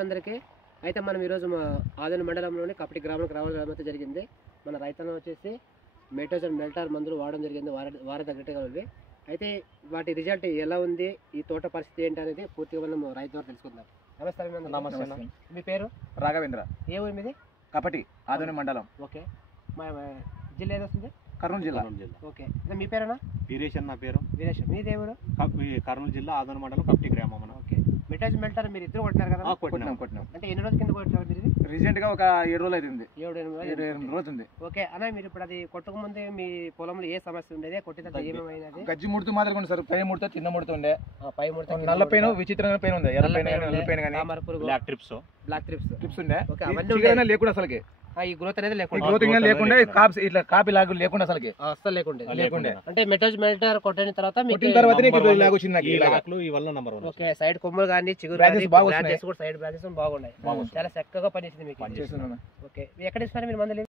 అందరికీ అయితే మనం ఈరోజు మా ఆదోని మండలంలోని కపటి గ్రామానికి రావడం జరిగింది. మన రైతన్న వచ్చేసి మెటోజన్ మెల్టార్ మందులు వాడడం జరిగింది. వార తగ్గట్టుగా ఉంది. అయితే వాటి రిజల్ట్ ఎలా ఉంది, ఈ తోట పరిస్థితి ఏంటి అనేది పూర్తిగా మనం రైతు ద్వారా తెలుసుకుందాం. నమస్తే. మీ పేరు? రాఘవేంద్ర. ఏ ఊరి మీది? కపటి ఆదోని మండలం. ఓకే. మా జిల్లా ఏది వస్తుంది? కర్నూలు జిల్లా. ఓకే. మీ పేరేనా? వీరేష్ అన్న పేరు. వీరేష్. మీది ఏ ఊరు? కర్నూలు జిల్లా ఆదోని మండలం కపటి గ్రామం. ఓకే. మెటోజన్ మెల్టార్ మీరు ఇద్దరు కొట్టినారు కదా? కొట్టినాం. అంటే ఎన్ని రోజుల కింద కొట్టారు మీరు? రీసెంట్ గా ఒక 7 రోజులు అవుతుంది. 7-8 రోజులు. ఓకే అన్న, మీరు ఇప్పుడు అది కొట్టక ముందే మీ పొలంలో ఏ సమస్య ఉండేది? కొట్టిన తర్వాత ఏమేమైనది? గజ్జి ముడుతు మాదిరి ఉంది సార్. పై ముడత చిన్న ముడత ఉండే. పై ముడత నల్ల పెయిన్, విచిత్రమైన పెయిన్ ఉంది. ఎర్ర పెయిన్ కానీ, నల్ల పెయిన్ కానీ, బ్లాక్ ట్రిప్స్ ఉండే. ఓకే, అవన్నీ లేకుండా అసలుకి ఈ గ్రోత్ అనేది లేకుండా ఇట్లా కాపీ లాగు లేకుండా అసలుకి అస్సలు లేకుండే. అంటే మెటోజన్ మెల్టార్ కొట్టిన తర్వాత ఓకే, సైడ్ కొమ్ములు కానీ చిగురు కూడా సైడ్ బ్రాంచెస్ బాగున్నాయి. చాలా చక్కగా పనిచేసింది మీకు. ఓకే, ఎక్కడ ఇస్తున్నారు మీరు మందులు?